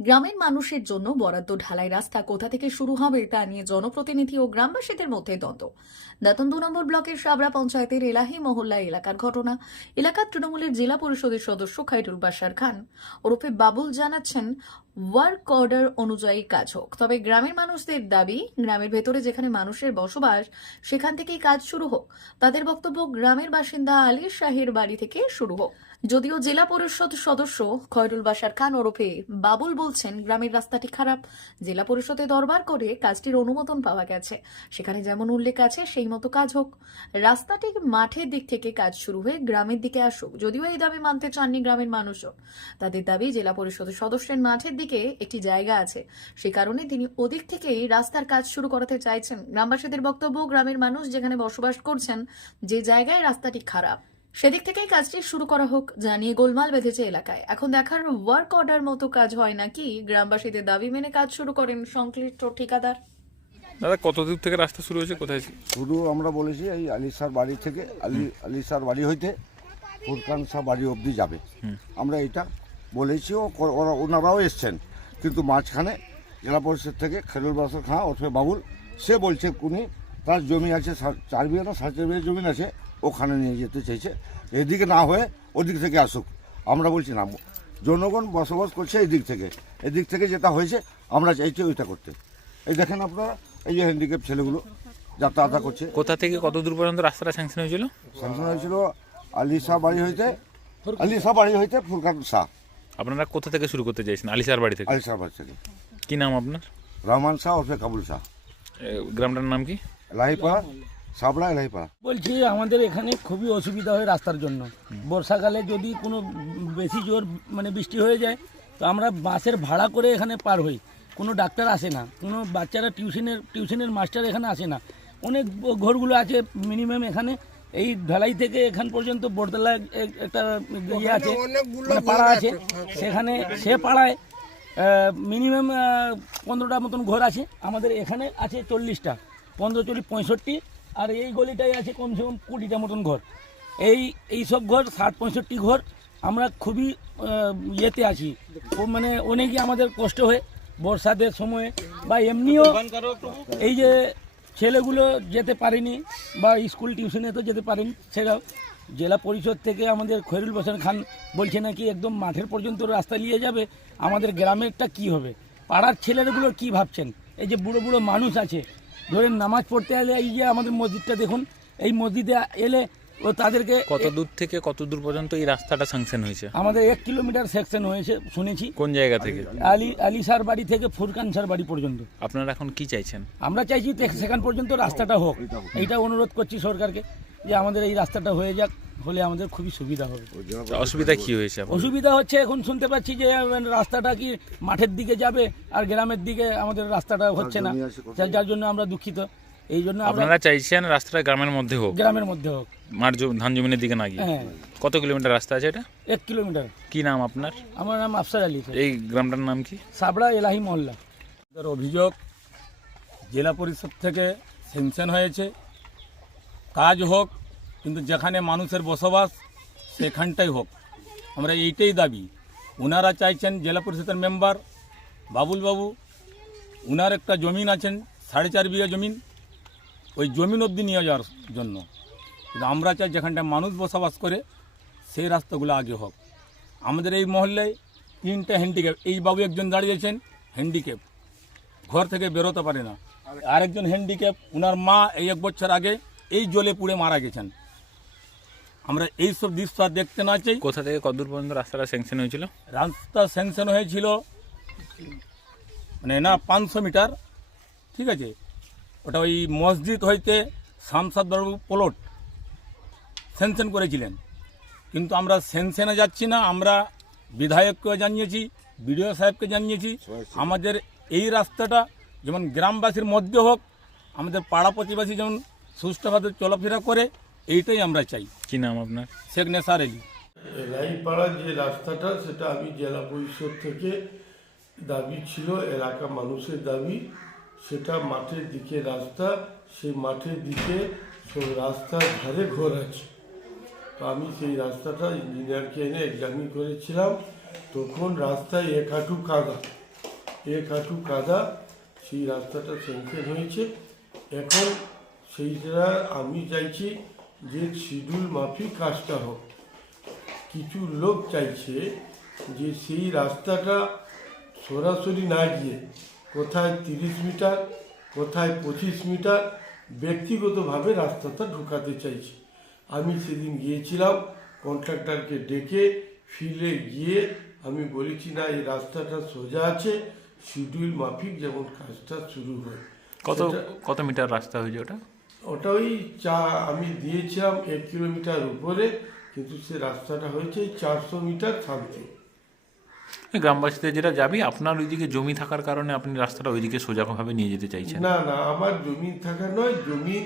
গ্রামের মানুষের জন্য বরাদ্দ ঢালাই রাস্তা কোথা থেকে শুরু হবে তা নিয়ে জনপ্রতিনিধি ও গ্রামবাসীদের মধ্যে দ্বন্দ্ব। দাতন দু নম্বর ব্লকের সাবরা পঞ্চায়েতের এলাহি মহল্লা এলাকার ঘটনা। এলাকার তৃণমূলের জেলা পরিষদের সদস্য খাইরুল বাশার খান। ওরফে বাবুল জানাচ্ছেন, ওয়ার্ক অর্ডার অনুযায়ী কাজ হোক, তবে গ্রামের মানুষদের দাবি, গ্রামের ভেতরে যেখানে মানুষের বসবাস, সেখান থেকেই কাজ শুরু হোক। তাদের বক্তব্য গ্রামের বাসিন্দা আলী শাহের বাড়ি থেকে শুরু হোক। যদিও জেলা পরিষদ সদস্য খয়রুল বাশার খান ওরফে বাবুল বলছেন, গ্রামের রাস্তাটি খারাপ। জেলা পরিষদে দরবার করে কাজটির অনুমোদন পাওয়া গেছে। সেখানে যেমন উল্লেখ আছে, সেই মতো কাজ হোক। রাস্তাটি মাঠের দিক থেকে কাজ শুরু হয়ে গ্রামের দিকে আসুক। যদিও এই দাবি মানতে চাননি গ্রামের মানুষও তাদের দাবি, জেলা পরিষদের সদস্যের মাঠের দিকে একটি জায়গা আছে। সে কারণে তিনি ওদিক থেকেই রাস্তার কাজ শুরু করাতে চাইছেন। গ্রামবাসীদের বক্তব্য, গ্রামের মানুষ যেখানে বসবাস করছেন, যে জায়গায় রাস্তাটি খারাপ। সেদিক থেকেই কাজটি শুরু করা হোক জানিয়ে গোলমাল বেঁধেছে এলাকায়। এখন দেখার ওয়ার্ক অর্ডার মতো কাজ হয় নাকি? গ্রামবাসীদের দাবি মেনে কাজ শুরু করেন সংশ্লিষ্ট ঠিকাদার। দাদা কত দূর থেকে রাস্তা শুরু হয়েছে? কোথায় শুধু আমরা বলেছি এই আলিসার বাড়ি থেকে আলি আলিসার বাড়ি হইতে ফুরকান শাহ বাড়ি অবধি যাবে। আমরা এটা বলেছি ও ওরা ওনারাও এসছেন। কিন্তু মাঝখানে জেলা পরিষদ থেকে খেরুল বাসর খাঁ ওরফে বাবুল সে বলছে উনি তার জমি আছে চার বিঘা না সাড়ে চার বিঘা জমি আছে ওখানে নিয়ে যেতে চাইছে। এদিকে না হয়ে ওদিক থেকে আসুক। আমরা বলছি না জনগণ বসবাস করছে এদিক থেকে। এদিক থেকে যেটা হয়েছে আমরা চাইছি ওইটা করতে। এই দেখেন আপনারা এই যে হ্যান্ডিক্যাপ ছেলেগুলো যাতায়াত করছে। কোথা থেকে কত দূর পর্যন্ত রাস্তাটা স্যাংশন হয়েছিল? স্যাংশন হয়েছিল আলি শাহ বাড়ি হইতে আলি শাহ বাড়ি হইতে ফুরকান শাহ। আপনারা কোথা থেকে শুরু করতে চাইছেন? আলিসার বাড়ি থেকে? আলি শাহ বাড়ি থেকে। কি নাম আপনার? রহমান শাহ ওরফে কাবুল শাহ। গ্রামটার নাম কি? এলাহিপাড়া বলছি আমাদের এখানে খুবই অসুবিধা হয় রাস্তার জন্য। বর্ষাকালে যদি কোনো বেশি জোর মানে বৃষ্টি হয়ে যায় তো আমরা বাসের ভাড়া করে এখানে পার হই। কোনো ডাক্তার আসে না কোনো বাচ্চারা টিউশনের টিউশনের মাস্টার এখানে আসে না। অনেক ঘরগুলো আছে মিনিমাম এখানে এই ঢালাই থেকে এখান পর্যন্ত বড়তলা একটা ইয়ে আছে মানে পাড়া আছে। সেখানে সে পাড়ায় মিনিমাম পনেরোটা মতন ঘর আছে। আমাদের এখানে আছে চল্লিশটা পনেরো চল্লিশ পঁয়ষট্টি আর এই গলিটাই আছে কমসে কম কুড়িটা মতন ঘর। এই এই সব ঘর ষাট, পঁয়ষট্টি ঘর আমরা খুবই ইয়েতে আছি। মানে অনেকই আমাদের কষ্ট হয় বর্ষাদের সময়ে। বা এমনিও এই যে ছেলেগুলো যেতে পারেনি বা স্কুল টিউশনে তো যেতে পারেনি সেটাও জেলা পরিষদ থেকে আমাদের খৈরুল হোসেন খান বলছে নাকি একদম মাঠের পর্যন্ত রাস্তা নিয়ে যাবে, আমাদের গ্রামেরটা কি হবে? পাড়ার ছেলেগুলো কি ভাবছেন? এই যে বুড়ো বুড়ো মানুষ আছে ধরেন নামাজ পড়তে এলে এই যে আমাদের মসজিদটা দেখুন এই মসজিদে এলে ও তাদেরকে কত দূর থেকে কত দূর পর্যন্ত এই রাস্তাটা স্যাংশন হয়েছে? আমাদের এক কিলোমিটার সেকশন হয়েছে শুনেছি। কোন জায়গা থেকে? আলী আলী সার বাড়ি থেকে ফুরকান সার বাড়ি পর্যন্ত। আপনারা এখন কি চাইছেন? আমরা চাইছি সেখান পর্যন্ত রাস্তাটা হোক। এটা অনুরোধ করছি সরকারকে। যে আমাদের এই রাস্তাটা হয়ে যাক হলে আমাদের খুবই সুবিধা হবে। অসুবিধা কি হয়েছে অসুবিধা হচ্ছে এখন শুনতে পাচ্ছি যে রাস্তাটা কি মাঠের দিকে যাবে আর গ্রামের দিকে আমাদের রাস্তাটা হচ্ছে না? যার- জন্য আমরা দুঃখিত। এই জন্য আপনারা চাইছেন রাস্তাটা গ্রামের মধ্যে হোক। গ্রামের মধ্যে হোক। মাঠ ধান জমিনের দিকে না গিয়ে? হ্যাঁ। কত কিলোমিটার রাস্তা আছে এটা? এক কিলোমিটার। কি নাম আপনার? আমার নাম আফসার আলী এই গ্রামটার নাম কি? সাবড়া এলাহি মহল্লা। অভিযোগ জেলা পরিষদ থেকে সেনশন হয়েছে। কাজ হোক, কিন্তু যেখানে মানুষের বসবাস, সেখানটাই হোক। আমরা এইটাই দাবি। ওনারা চাইছেন জেলা পরিষদের মেম্বার বাবুল বাবু ওনার একটা জমিন আছেন, সাড়ে চার বিঘা জমিন। ওই জমিন অবধি নিয়ে যাওয়ার জন্য। কিন্তু আমরা চাই যেখানটায় মানুষ বসবাস করে, সেই রাস্তাগুলো আগে হোক। আমাদের এই মহল্লায় তিনটে হ্যান্ডিক্যাপ এই বাবু একজন দাঁড়িয়েছেন হ্যান্ডিক্যাপ ঘর থেকে বেরোতে পারে না। আরেকজন হ্যান্ডিক্যাপ ওনার মা এই এক বছর আগে এই জলে পুড়ে মারা গেছেন। আমরা এই সব দৃশ্য আর দেখতে না চাই। কোথা থেকে কত দূর পর্যন্ত রাস্তাটা স্যাংশন হয়েছিল? রাস্তা স্যাংশন হয়েছিল মানে না পাঁচশো মিটার। ঠিক আছে? ওটা ওই মসজিদ হইতে শামসাদবাবু প্লট স্যাংশন করেছিলেন। কিন্তু আমরা স্যাংশনে যাচ্ছি না আমরা বিধায়ককে জানিয়েছি বিডিও সাহেবকে জানিয়েছি আমাদের এই রাস্তাটা যেমন গ্রামবাসীর মধ্যে হোক আমাদের পাড়া প্রতিবাসী যেমন সুষ্ঠুভাবে চলাফেরা করে এইটাই আমরা চাই। কি নাম আপনার? শেখ নেসার আলী। এলাইপাড়ার যে রাস্তাটা সেটা আমি জেলা পরিষদ থেকে দাবি ছিল এলাকা মানুষের দাবি। সেটা মাঠের দিকে রাস্তা সেই মাঠের দিকে সব রাস্তার ধারে ঘর আছে। তো আমি সেই রাস্তাটা ইঞ্জিনিয়ারকে এনে এক্সামিন করেছিলাম। তখন রাস্তায় এক হাঁটু কাদা এক হাঁটু কাদা সেই রাস্তাটা স্যাংশন হয়েছে। এখন সেইটা আমি চাইছি যে শিডিউল মাফিক কাজটা হোক। কিছু লোক চাইছে যে সেই রাস্তাটা সরাসরি না গিয়ে কোথায় তিরিশ মিটার কোথায় পঁচিশ মিটার ব্যক্তিগতভাবে রাস্তাটা ঢুকাতে চাইছে। আমি সেদিন গিয়েছিলাম কন্ট্রাক্টরকে ডেকে ফিল্ডে গিয়ে আমি বলেছি না এই রাস্তাটা সোজা আছে শিডিউল মাফিক যেমন কাজটা শুরু হয়। কত কত মিটার রাস্তা হয়েছে ওটা? ওটা ওই চা আমি দিয়েছিলাম এক কিলোমিটার উপরে কিন্তু সে রাস্তাটা হয়েছে চারশো মিটার এই গ্রামবাসীদের যেটা যাবি আপনার ওইদিকে জমি থাকার কারণে আপনি রাস্তাটা ওইদিকে সোজাভাবে নিয়ে যেতে চাইছেন। না না আমার জমি থাকা নয় জমি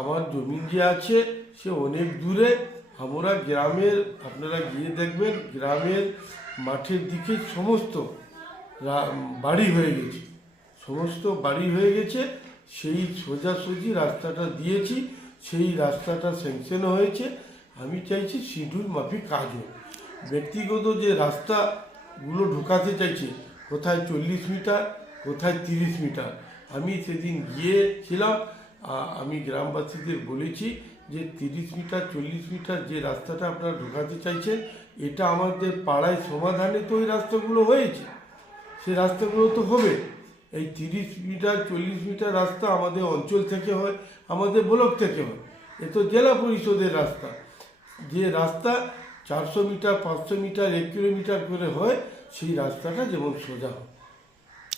আমার জমি যে আছে সে অনেক দূরে। আমরা গ্রামের আপনারা গিয়ে দেখবেন গ্রামের মাঠের দিকে সমস্ত বাড়ি হয়ে গেছে। সমস্ত বাড়ি হয়ে গেছে সেই সোজাসুজি রাস্তাটা দিয়েছি, সেই রাস্তাটা স্যাংশন হয়েছে। আমি চাইছি শিডিউল মাফিক কাজ হোক। ব্যক্তিগত যে রাস্তাগুলো ঢুকাতে চাইছে, কোথায় চল্লিশ মিটার, কোথায় তিরিশ মিটার, আমি সেদিন গিয়েছিলাম। আমি গ্রামবাসীদের বলেছি যে তিরিশ মিটার, চল্লিশ মিটার যে রাস্তাটা আপনারা ঢোকাতে চাইছেন, এটা আমাদের পাড়ায় সমাধানে তো ওই রাস্তাগুলো হয়েছে। সে রাস্তাগুলো তো হবে। এই তিরিশ মিটার চল্লিশ মিটার রাস্তা আমাদের অঞ্চল থেকে হয় আমাদের ব্লক থেকে হয়। এ তো জেলা পরিষদের রাস্তা। যে রাস্তা চারশো মিটার পাঁচশো মিটার এক কিলোমিটার করে হয় সেই রাস্তাটা যেমন সোজা হয়।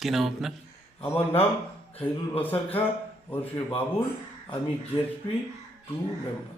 কি নাম আপনার? আমার নাম খাইরুল বাসার খা ওরফে বাবুল আমি ZP two member.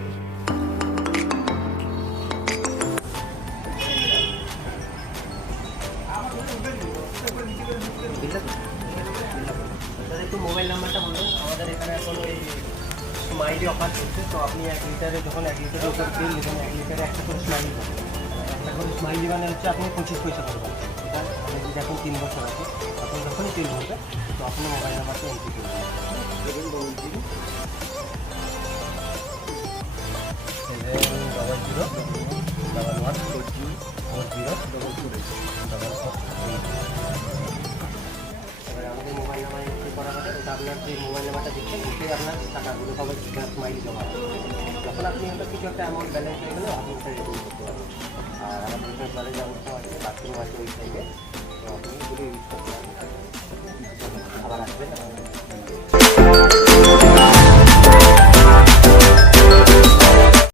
একটু মোবাইল নাম্বারটা বলুন আমাদের এখানে এখন ওই স্মাইলি অফার চলছে তো আপনি এক লিটারে যখন এক লিটারের উপর তেল নেবেন, এক লিটারে একটা করে স্মাইলি পাবেন একটা করে স্মাইলি মানে হচ্ছে আপনি পঁচিশ পয়সা করবেন এটা আপনি যদি এখন তিন বছর আছে আপনি যখনই তেল ভরবে তো আপনি মোবাইল নাম্বারটা এন্ট্রি করবেন double zero double zero one four zero four zero double two double four আমাদের মোবাইল নাম্বার এন্ট্রি করা হবে ওটা আপনার যে মোবাইল নাম্বারটা দিচ্ছেন ওতে আপনার টাকাগুলো সবাই মাইল জমা হবে। যখন আপনি ওটা কিছু একটা অ্যামাউন্ট ব্যালেন্স হয়ে গেলে আপনি ওটা রিটার্ন করতে পারবেন। আর আমাদের এখানে ব্যালেন্স ব্যবস্থা আছে বাথরুম আছে ওই সাইডে তো আপনি ইউজ করতে পারবেন। আবার আসবেন।